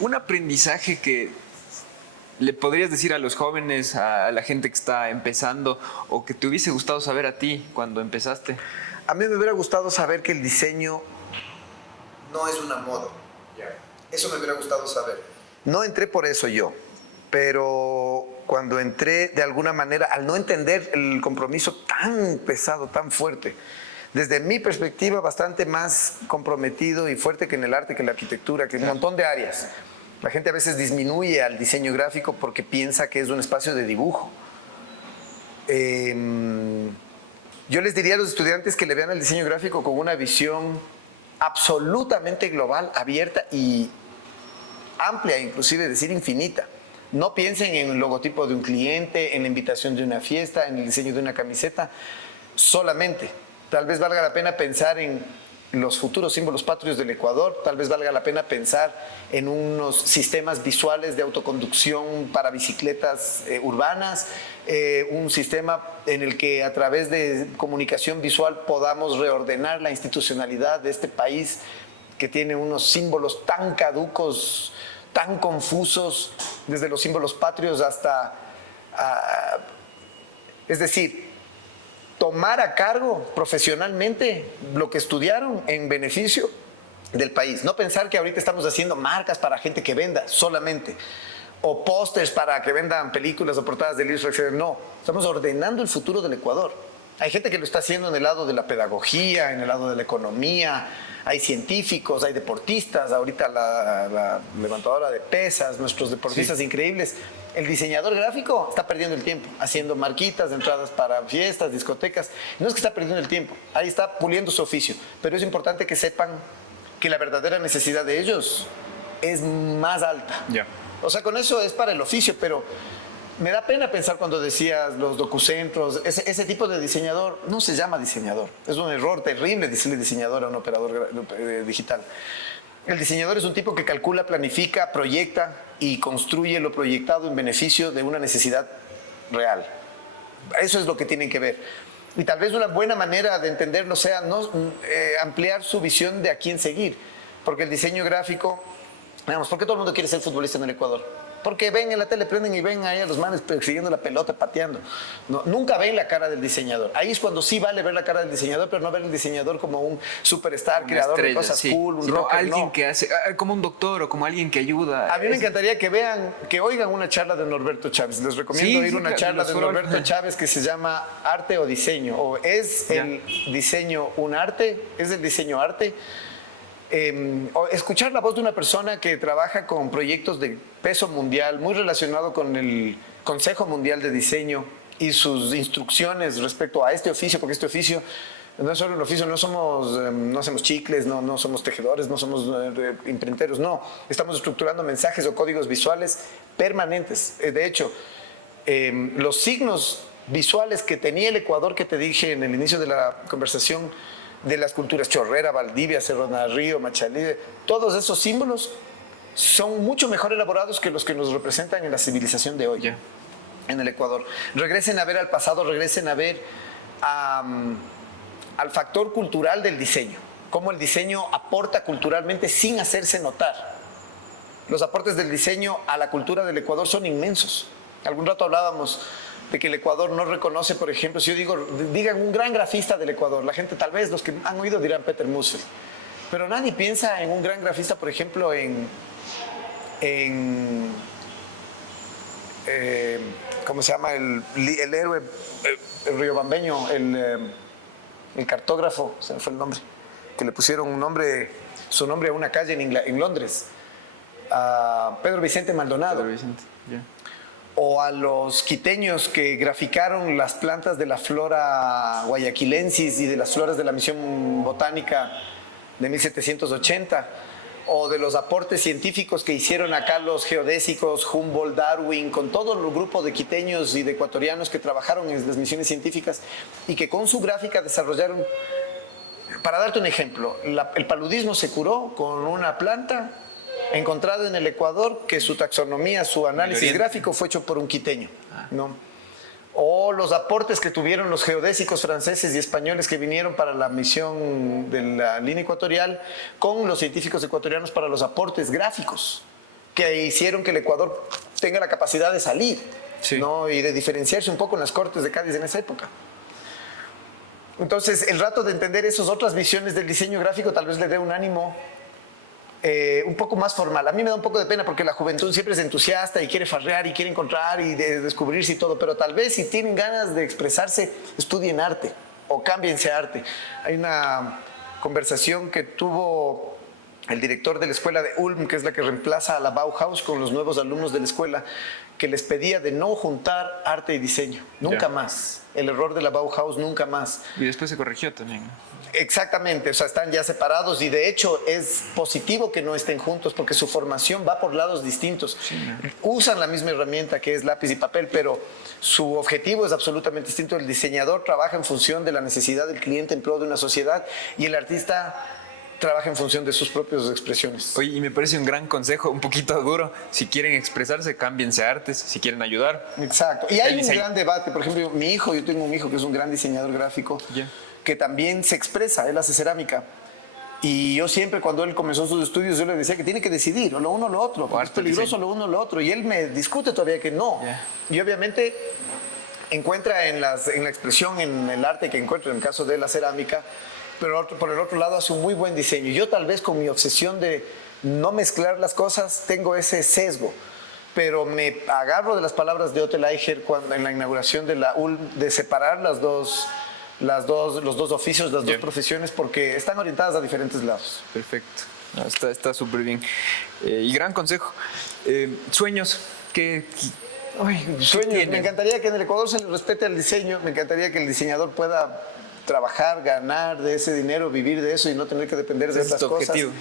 Un aprendizaje que le podrías decir a los jóvenes, a la gente que está empezando, o que te hubiese gustado saber a ti cuando empezaste. A mí me hubiera gustado saber que el diseño no es una moda. Eso me hubiera gustado saber. No entré por eso yo, pero cuando entré, de alguna manera, al no entender el compromiso tan pesado, tan fuerte, desde mi perspectiva, bastante más comprometido y fuerte que en el arte, que en la arquitectura, que en un montón de áreas. La gente a veces disminuye al diseño gráfico porque piensa que es un espacio de dibujo. Yo les diría a los estudiantes que le vean al diseño gráfico con una visión absolutamente global, abierta y amplia, inclusive decir infinita. No piensen en el logotipo de un cliente, en la invitación de una fiesta, en el diseño de una camiseta, solamente. Tal vez valga la pena pensar en los futuros símbolos patrios del Ecuador, tal vez valga la pena pensar en unos sistemas visuales de autoconducción para bicicletas urbanas, un sistema en el que a través de comunicación visual podamos reordenar la institucionalidad de este país que tiene unos símbolos tan caducos, tan confusos, desde los símbolos patrios hasta... es decir, tomar a cargo profesionalmente lo que estudiaron en beneficio del país. No pensar que ahorita estamos haciendo marcas para gente que venda solamente, o pósters para que vendan películas o portadas de libros. No, estamos ordenando el futuro del Ecuador. Hay gente que lo está haciendo en el lado de la pedagogía, en el lado de la economía. Hay científicos, hay deportistas, ahorita la levantadora de pesas, nuestros deportistas increíbles. El diseñador gráfico está perdiendo el tiempo, haciendo marquitas de entradas para fiestas, discotecas. No es que está perdiendo el tiempo, ahí está puliendo su oficio. Pero es importante que sepan que la verdadera necesidad de ellos es más alta. O sea, con eso es para el oficio, pero me da pena pensar cuando decías los docucentros, ese tipo de diseñador no se llama diseñador. Es un error terrible decirle diseñador a un operador digital. El diseñador es un tipo que calcula, planifica, proyecta y construye lo proyectado en beneficio de una necesidad real. Eso es lo que tienen que ver. Y tal vez una buena manera de entenderlo sea ampliar su visión de a quién seguir. Porque el diseño gráfico, digamos, ¿por qué todo el mundo quiere ser futbolista en el Ecuador? Porque ven en la tele, prenden y ven ahí a los manes persiguiendo la pelota, pateando. No, nunca ven la cara del diseñador. Ahí es cuando sí vale ver la cara del diseñador, pero no ver el diseñador como un superstar, creador de cosas cool, un rocker, alguien que hace, como un doctor o como alguien que ayuda. A mí me encantaría que oigan una charla de Norberto Chávez. Les recomiendo ir a una charla de Norberto Chávez que se llama Arte o Diseño. O ¿es el diseño un arte? ¿Es el diseño arte? O escuchar la voz de una persona que trabaja con proyectos de peso mundial, muy relacionado con el Consejo Mundial de Diseño y sus instrucciones respecto a este oficio, porque este oficio no es solo un oficio, no hacemos chicles, no somos tejedores, no somos imprenteros, no. Estamos estructurando mensajes o códigos visuales permanentes. De hecho, los signos visuales que tenía el Ecuador que te dije en el inicio de la conversación de las culturas Chorrera, Valdivia, Cerro Río, Machalí, todos esos símbolos son mucho mejor elaborados que los que nos representan en la civilización de hoy, en el Ecuador. Regresen a ver al pasado, regresen a ver al factor cultural del diseño, cómo el diseño aporta culturalmente sin hacerse notar. Los aportes del diseño a la cultura del Ecuador son inmensos. Algún rato hablábamos de que el Ecuador no reconoce, por ejemplo, si yo digo, digan un gran grafista del Ecuador, la gente tal vez, los que han oído dirán Peter Musel, pero nadie piensa en un gran grafista, por ejemplo, ¿cómo se llama? El héroe, el riobambeño, el cartógrafo, se me fue el nombre, que le pusieron su nombre a una calle en Londres, a Pedro Vicente Maldonado. Pedro Vicente, O a los quiteños que graficaron las plantas de la flora guayaquilensis y de las floras de la misión botánica de 1780, o de los aportes científicos que hicieron acá los geodésicos, Humboldt, Darwin, con todo el grupo de quiteños y de ecuatorianos que trabajaron en las misiones científicas y que con su gráfica desarrollaron. Para darte un ejemplo, el paludismo se curó con una planta encontrada en el Ecuador que su taxonomía, su análisis gráfico fue hecho por un quiteño, ¿no? O los aportes que tuvieron los geodésicos franceses y españoles que vinieron para la misión de la línea ecuatorial con los científicos ecuatorianos para los aportes gráficos que hicieron que el Ecuador tenga la capacidad de salir, ¿no? Y de diferenciarse un poco en las Cortes de Cádiz en esa época. Entonces, el rato de entender esas otras visiones del diseño gráfico tal vez le dé un ánimo un poco más formal. A mí me da un poco de pena porque la juventud siempre es entusiasta y quiere farrear y quiere encontrar y descubrirse y todo, pero tal vez si tienen ganas de expresarse, estudien arte o cámbiense a arte. Hay una conversación que tuvo el director de la escuela de Ulm, que es la que reemplaza a la Bauhaus, con los nuevos alumnos de la escuela, que les pedía de no juntar arte y diseño, nunca más. El error de la Bauhaus, nunca más. Y después se corrigió también. Exactamente, o sea, están ya separados y de hecho es positivo que no estén juntos porque su formación va por lados distintos. Usan la misma herramienta que es lápiz y papel, pero su objetivo es absolutamente distinto. El diseñador trabaja en función de la necesidad del cliente en pro de una sociedad y el artista trabaja en función de sus propias expresiones. Oye, y me parece un gran consejo, un poquito duro. Si quieren expresarse, cámbiense a artes. Si quieren ayudar. Exacto. Y hay un gran debate. Por ejemplo, yo tengo un hijo que es un gran diseñador gráfico que también se expresa, él hace cerámica. Y yo siempre, cuando él comenzó sus estudios, yo le decía que tiene que decidir, o lo uno o lo otro, porque es peligroso lo uno o lo otro. Y él me discute todavía que no. Y obviamente encuentra en la expresión, en el arte que encuentra, en el caso de la cerámica, pero por el otro lado hace un muy buen diseño. Yo tal vez con mi obsesión de no mezclar las cosas tengo ese sesgo, pero me agarro de las palabras de Otto Leicher cuando en la inauguración de la ULM de separar los dos oficios, las dos profesiones, porque están orientadas a diferentes lados. Perfecto, está súper bien. Y gran consejo. Sueños, Sueños, me encantaría que en el Ecuador se le respete al diseño, me encantaría que el diseñador pueda trabajar, ganar de ese dinero, vivir de eso y no tener que depender de otras cosas. Objetivo.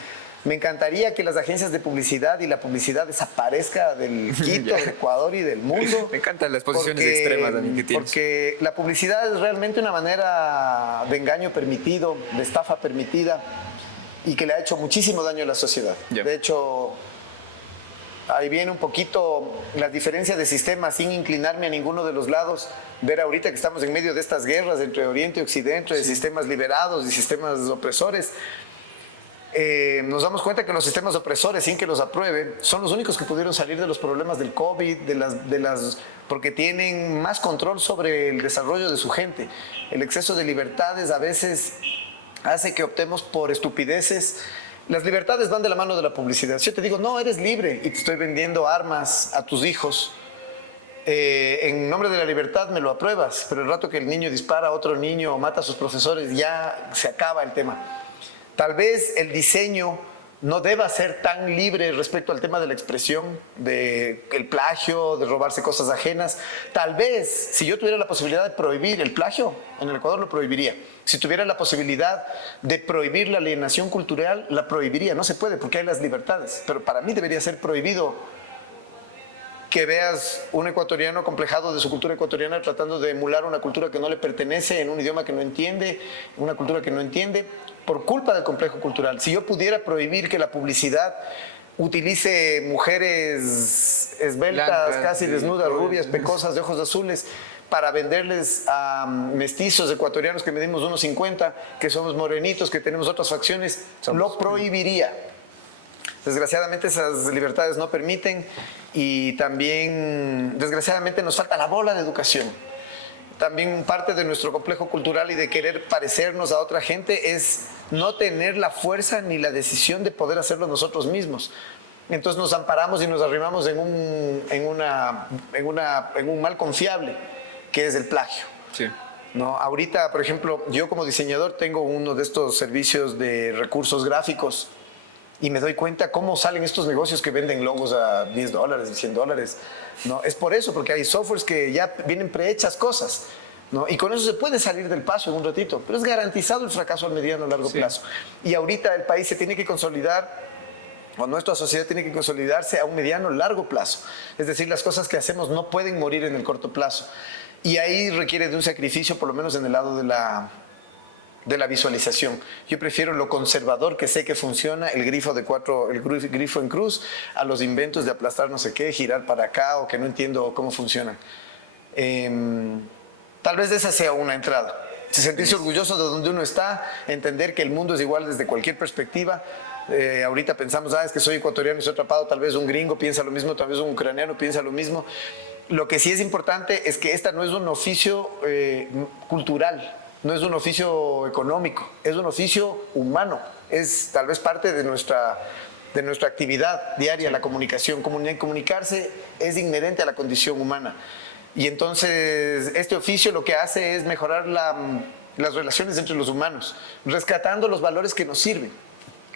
Me encantaría que las agencias de publicidad y la publicidad desaparezca del Quito, del Ecuador y del mundo. Me encantan las posiciones extremas también que tienes. Porque la publicidad es realmente una manera de engaño permitido, de estafa permitida y que le ha hecho muchísimo daño a la sociedad. De hecho, ahí viene un poquito la diferencia de sistemas sin inclinarme a ninguno de los lados. Ver ahorita que estamos en medio de estas guerras entre Oriente y Occidente, de sistemas liberados y sistemas opresores. Nos damos cuenta que los sistemas opresores, sin que los aprueben, son los únicos que pudieron salir de los problemas del COVID, porque tienen más control sobre el desarrollo de su gente. El exceso de libertades a veces hace que optemos por estupideces. Las libertades van de la mano de la publicidad. Si yo te digo, no, eres libre y te estoy vendiendo armas a tus hijos, en nombre de la libertad me lo apruebas, pero el rato que el niño dispara a otro niño o mata a sus profesores, ya se acaba el tema. Tal vez el diseño no deba ser tan libre respecto al tema de la expresión, del plagio, de robarse cosas ajenas. Tal vez, si yo tuviera la posibilidad de prohibir el plagio, en el Ecuador lo prohibiría. Si tuviera la posibilidad de prohibir la alienación cultural, la prohibiría. No se puede porque hay las libertades, pero para mí debería ser prohibido que veas un ecuatoriano acomplejado de su cultura ecuatoriana tratando de emular una cultura que no le pertenece, en un idioma que no entiende, una cultura que no entiende, por culpa del complejo cultural. Si yo pudiera prohibir que la publicidad utilice mujeres esbeltas, Blancas, casi desnudas, jóvenes, rubias, pecosas, de ojos azules, para venderles a mestizos ecuatorianos que medimos 1,50, que somos morenitos, que tenemos otras facciones, lo prohibiría. Desgraciadamente esas libertades no permiten y también, desgraciadamente, nos falta la bola de educación. También parte de nuestro complejo cultural y de querer parecernos a otra gente es no tener la fuerza ni la decisión de poder hacerlo nosotros mismos. Entonces nos amparamos y nos arrimamos en un mal confiable, que es el plagio. Sí. ¿No? Ahorita, por ejemplo, yo como diseñador tengo uno de estos servicios de recursos gráficos y me doy cuenta cómo salen estos negocios que venden logos a $10, $100. ¿No? Es por eso, porque hay softwares que ya vienen prehechas cosas. ¿No? Y con eso se puede salir del paso en un ratito, pero es garantizado el fracaso al mediano o largo plazo. Y ahorita el país se tiene que consolidar, o nuestra sociedad tiene que consolidarse a un mediano o largo plazo. Es decir, las cosas que hacemos no pueden morir en el corto plazo. Y ahí requiere de un sacrificio, por lo menos en el lado de la visualización. Yo prefiero lo conservador que sé que funciona, el grifo en cruz, a los inventos de aplastar no sé qué, girar para acá o que no entiendo cómo funcionan. Tal vez esa sea una entrada. Sentirse orgulloso de donde uno está, entender que el mundo es igual desde cualquier perspectiva. Ahorita pensamos, es que soy ecuatoriano y soy atrapado, tal vez un gringo piensa lo mismo, tal vez un ucraniano piensa lo mismo. Lo que sí es importante es que esta no es un oficio cultural, no es un oficio económico, es un oficio humano, es tal vez parte de nuestra actividad diaria, la comunicación. Comunicarse es inherente a la condición humana. Y entonces este oficio lo que hace es mejorar las relaciones entre los humanos, rescatando los valores que nos sirven.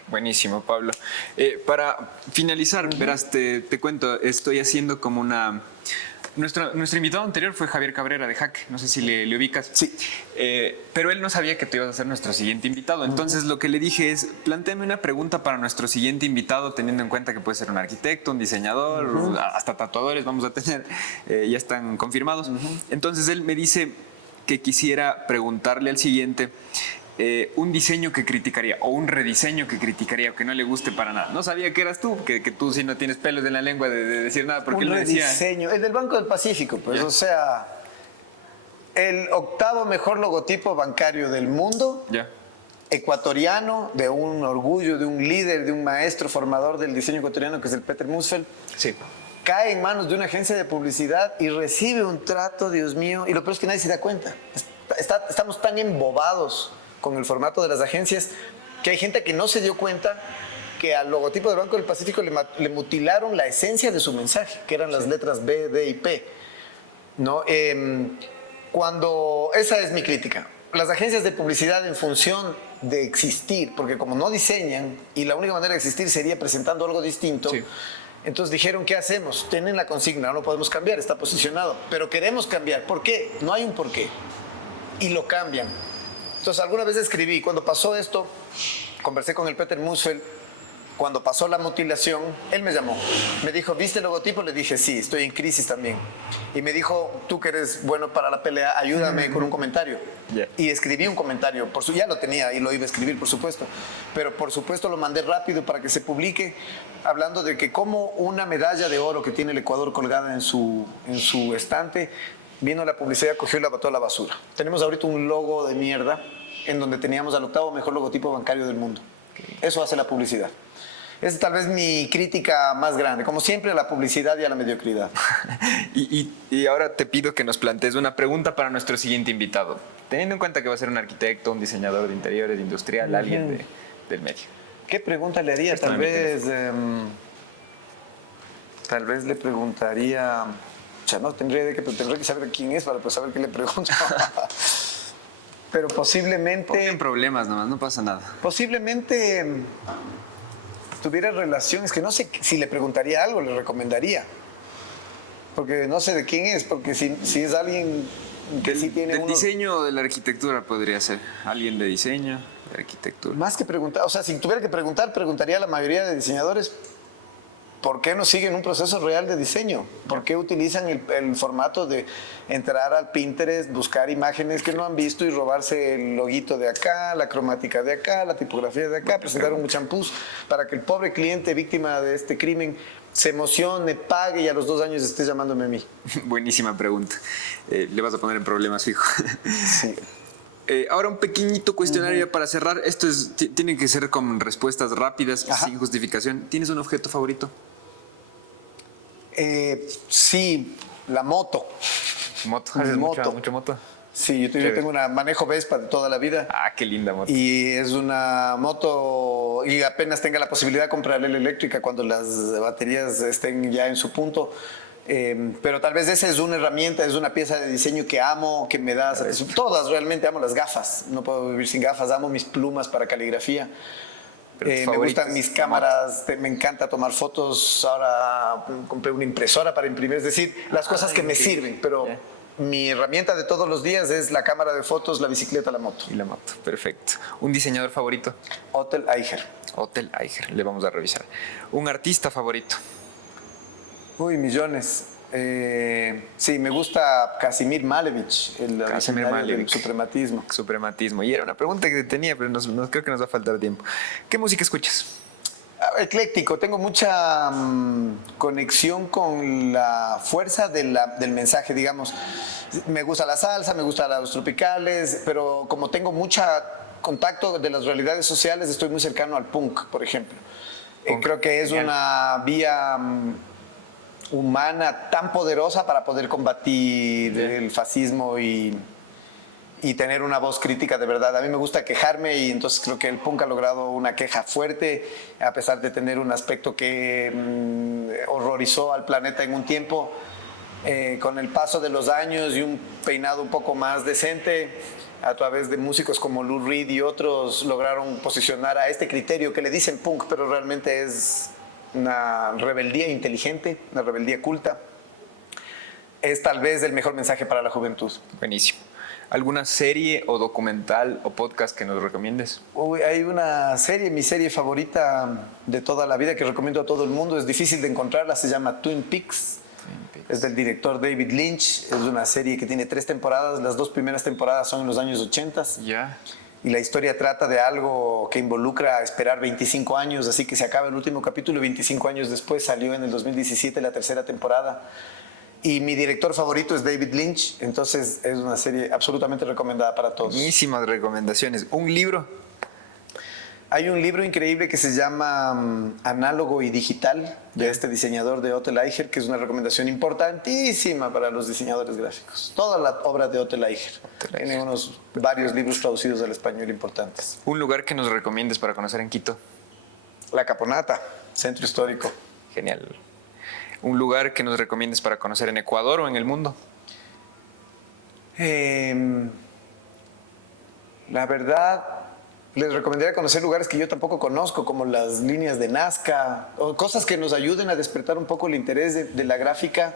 Buenísimo, Pablo. Para finalizar, verás, te cuento, estoy haciendo como una... Nuestro invitado anterior fue Javier Cabrera de Jaque, no sé si le ubicas. Sí. Pero él no sabía que tú ibas a ser nuestro siguiente invitado. Entonces lo que le dije es, plantéame una pregunta para nuestro siguiente invitado, teniendo en cuenta que puede ser un arquitecto, un diseñador, hasta tatuadores vamos a tener, ya están confirmados. Entonces él me dice que quisiera preguntarle al siguiente... un diseño que criticaría o un rediseño que criticaría o que no le guste para nada. No sabía que eras tú, que tú sí no tienes pelos en la lengua de decir nada, porque él un me decía... rediseño, el del Banco del Pacífico, pues, o sea, el 8º mejor logotipo bancario del mundo, ecuatoriano, de un orgullo, de un líder, de un maestro formador del diseño ecuatoriano, que es el Peter Musfeld. Sí. Cae en manos de una agencia de publicidad y recibe un trato, Dios mío, y lo peor es que nadie se da cuenta. Estamos tan embobados con el formato de las agencias que hay gente que no se dio cuenta que al logotipo del Banco del Pacífico le mutilaron la esencia de su mensaje, que eran las letras B, D y P. ¿No? Esa es mi crítica. Las agencias de publicidad, en función de existir, porque como no diseñan y la única manera de existir sería presentando algo distinto, entonces dijeron, ¿qué hacemos? Tienen la consigna, no lo podemos cambiar, está posicionado, pero queremos cambiar. ¿Por qué? No hay un por qué. Y lo cambian. Entonces, alguna vez escribí, cuando pasó esto, conversé con el Peter Musfeld, cuando pasó la mutilación, él me llamó, me dijo, ¿viste el logotipo? Le dije, sí, estoy en crisis también. Y me dijo, tú que eres bueno para la pelea, ayúdame con un comentario. Y escribí un comentario, ya lo tenía y lo iba a escribir, por supuesto, pero por supuesto lo mandé rápido para que se publique, hablando de que como una medalla de oro que tiene el Ecuador colgada en su estante, vino la publicidad, cogió y la botó a la basura. Tenemos ahorita un logo de mierda en donde teníamos al 8º mejor logotipo bancario del mundo. Eso hace la publicidad. Esa es tal vez mi crítica más grande, como siempre, a la publicidad y a la mediocridad. y ahora te pido que nos plantees una pregunta para nuestro siguiente invitado, teniendo en cuenta que va a ser un arquitecto, un diseñador de interiores, industrial, alguien del medio. ¿Qué pregunta le haría? Tal vez le preguntaría... O sea, no tendría que saber quién es para saber qué le pregunto. Pero posiblemente... Pongan problemas nomás, no pasa nada. Posiblemente tuviera relaciones que no sé si le preguntaría algo, le recomendaría. Porque no sé de quién es, porque si es alguien que sí tiene del diseño o de la arquitectura podría ser. Alguien de diseño, de arquitectura. Más que preguntar, o sea, si tuviera que preguntar, preguntaría a la mayoría de diseñadores. ¿por qué no siguen un proceso real de diseño? ¿Por qué utilizan el formato de entrar al Pinterest, buscar imágenes que no han visto y robarse el loguito de acá, la cromática de acá, la tipografía de acá, presentar un champús para que el pobre cliente víctima de este crimen se emocione, pague y a los 2 años esté llamándome a mí? Buenísima pregunta. Le vas a poner en problemas, fijo. Sí. Ahora un pequeñito cuestionario ya para cerrar. Esto tiene que ser con respuestas rápidas, Ajá. sin justificación. ¿Tienes un objeto favorito? Sí, la moto. Moto. Mi ¿Haces moto. mucha moto? Sí, yo Chévere. tengo manejo Vespa de toda la vida. Ah, qué linda moto. Y es una moto, y apenas tenga la posibilidad de comprarle la eléctrica cuando las baterías estén ya en su punto. Pero tal vez esa es una herramienta, es una pieza de diseño que amo, que me da satisfacción. Todas realmente amo las gafas, no puedo vivir sin gafas, amo mis plumas para caligrafía. Pero tus Me favoritas, gustan mis cámaras, me encanta tomar fotos. Ahora compré una impresora para imprimir, es decir, las cosas que me sirven, pero Ya. mi herramienta de todos los días es la cámara de fotos, la bicicleta, la moto. Y la moto, perfecto. ¿Un diseñador favorito? Hotel Eicher. Hotel Eicher, le vamos a revisar. ¿Un artista favorito? Uy, millones. Sí, me gusta Casimir Malevich, el Casimir originario del Malevich. suprematismo. Suprematismo. Y era una pregunta que tenía, pero creo que nos va a faltar tiempo. ¿Qué música escuchas? Ecléctico, tengo mucha conexión con la fuerza del mensaje, digamos. Me gusta la salsa, me gustan los tropicales, pero como tengo mucho contacto de las realidades sociales, estoy muy cercano al punk, por ejemplo. Punk, Creo que es genial. una vía humana tan poderosa para poder combatir Bien. el fascismo y tener una voz crítica de verdad. A mí me gusta quejarme y entonces creo que el punk ha logrado una queja fuerte, a pesar de tener un aspecto que horrorizó al planeta en un tiempo. Con el paso de los años y un peinado un poco más decente, a través de músicos como Lou Reed y otros, lograron posicionar a este criterio que le dicen punk, pero realmente es una rebeldía inteligente, una rebeldía culta. Es tal vez el mejor mensaje para la juventud. Buenísimo. ¿Alguna serie o documental o podcast que nos recomiendes? Uy, hay una serie, mi serie favorita de toda la vida que recomiendo a todo el mundo, es difícil de encontrarla, se llama Twin Peaks. Es del director David Lynch, es una serie que tiene 3 temporadas, las 2 primeras temporadas son en los años 80 Ya. y la historia trata de algo que involucra esperar 25 años, así que se acaba el último capítulo y 25 años después salió en el 2017 la 3ª temporada. Y mi director favorito es David Lynch, entonces es una serie absolutamente recomendada para todos. Buenísimas recomendaciones. ¿Un libro? Hay un libro increíble que se llama Análogo y Digital, de este diseñador de Hotel Eicher, que es una recomendación importantísima para los diseñadores gráficos. Toda la obra de Hotel Eicher. Tiene varios libros traducidos al español importantes. ¿Un lugar que nos recomiendes para conocer en Quito? La Caponata, centro histórico. Genial. ¿Un lugar que nos recomiendes para conocer en Ecuador o en el mundo? La verdad, les recomendaría conocer lugares que yo tampoco conozco, como las líneas de Nazca, o cosas que nos ayuden a despertar un poco el interés de la gráfica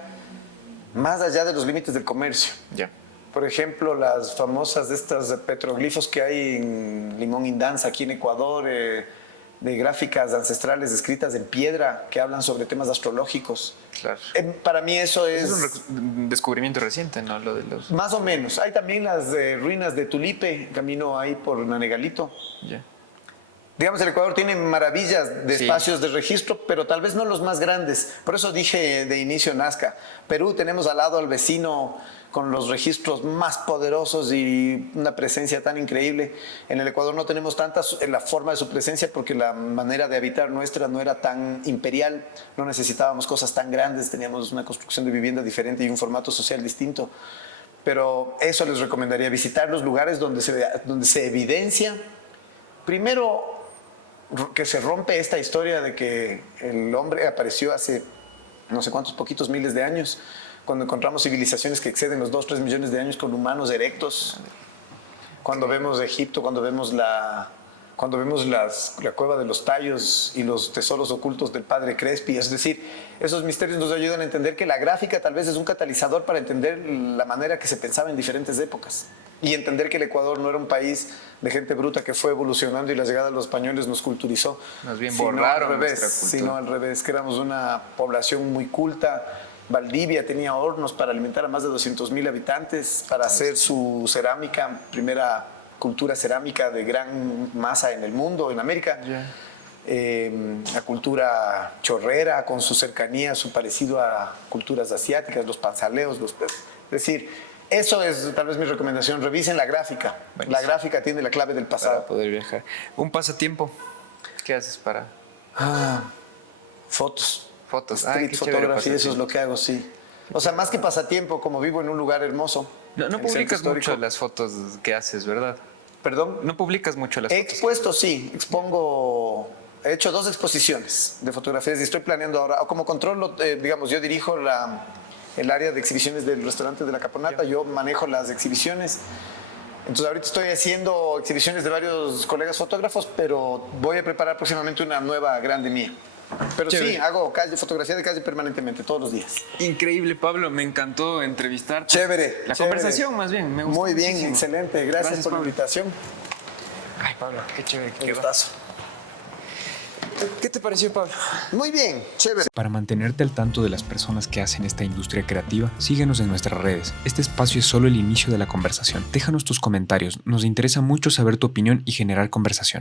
más allá de los límites del comercio. Ya. Por ejemplo, las famosas de estos petroglifos que hay en Limón Indanza, aquí en Ecuador, de gráficas ancestrales escritas en piedra que hablan sobre temas astrológicos. Claro. Para mí eso Es es un descubrimiento reciente, ¿no? Lo de los... más o menos. Hay también las ruinas de Tulipe, camino ahí por Nanegalito. Ya. Digamos, el Ecuador tiene maravillas de Sí. espacios de registro, pero tal vez no los más grandes. Por eso dije de inicio Nazca. Perú tenemos al lado al vecino con los registros más poderosos y una presencia tan increíble. En el Ecuador no tenemos tanta la forma de su presencia porque la manera de habitar nuestra no era tan imperial. No necesitábamos cosas tan grandes, teníamos una construcción de vivienda diferente y un formato social distinto. Pero eso les recomendaría, visitar los lugares donde se evidencia. Primero, que se rompe esta historia de que el hombre apareció hace no sé cuántos poquitos miles de años, cuando encontramos civilizaciones que exceden los 2-3 millones de años con humanos erectos, cuando vemos Egipto, cuando cuando vemos la cueva de los tallos y los tesoros ocultos del padre Crespi. Es decir, esos misterios nos ayudan a entender que la gráfica tal vez es un catalizador para entender la manera que se pensaba en diferentes épocas. Y entender que el Ecuador no era un país de gente bruta que fue evolucionando y la llegada de los españoles nos culturizó. Más bien Sino borraron al revés, nuestra cultura. sino al revés, que éramos una población muy culta. Valdivia tenía hornos para alimentar a más de 200,000 habitantes, para hacer su cerámica, primera cultura cerámica de gran masa en el mundo, en América. La cultura chorrera, con su cercanía, su parecido a culturas asiáticas, los panzaleos, es decir, eso es tal vez mi recomendación. Revisen la gráfica. Buenísimo. La gráfica tiene la clave del pasado. Para poder viajar. Un pasatiempo. ¿Qué haces para Fotos. fotos? Street Qué chévere photography, eso es pasatiempo. lo que hago, sí. O sea, más que pasatiempo, como vivo en un lugar hermoso. No el centro publicas histórico. mucho las fotos que haces, ¿verdad? Perdón. No publicas mucho las He fotos. expuesto, sí, expongo, he hecho 2 exposiciones de fotografías y estoy planeando ahora, como controlo, digamos, yo dirijo el área de exhibiciones del restaurante de La Caponata, yo manejo las exhibiciones, entonces ahorita estoy haciendo exhibiciones de varios colegas fotógrafos, pero voy a preparar próximamente una nueva grande mía. Pero Chévere. sí, hago fotografía de calle permanentemente, todos los días. Increíble, Pablo. Me encantó entrevistarte. Chévere. La chévere. conversación, más bien. Me gustó Muy bien, muchísimo. excelente. Gracias por la Pablo. invitación. Ay, Pablo, qué chévere que Un quedó. gustazo. ¿Qué te pareció, Pablo? Muy bien, chévere. Para mantenerte al tanto de las personas que hacen esta industria creativa, síguenos en nuestras redes. Este espacio es solo el inicio de la conversación. Déjanos tus comentarios, nos interesa mucho saber tu opinión y generar conversación.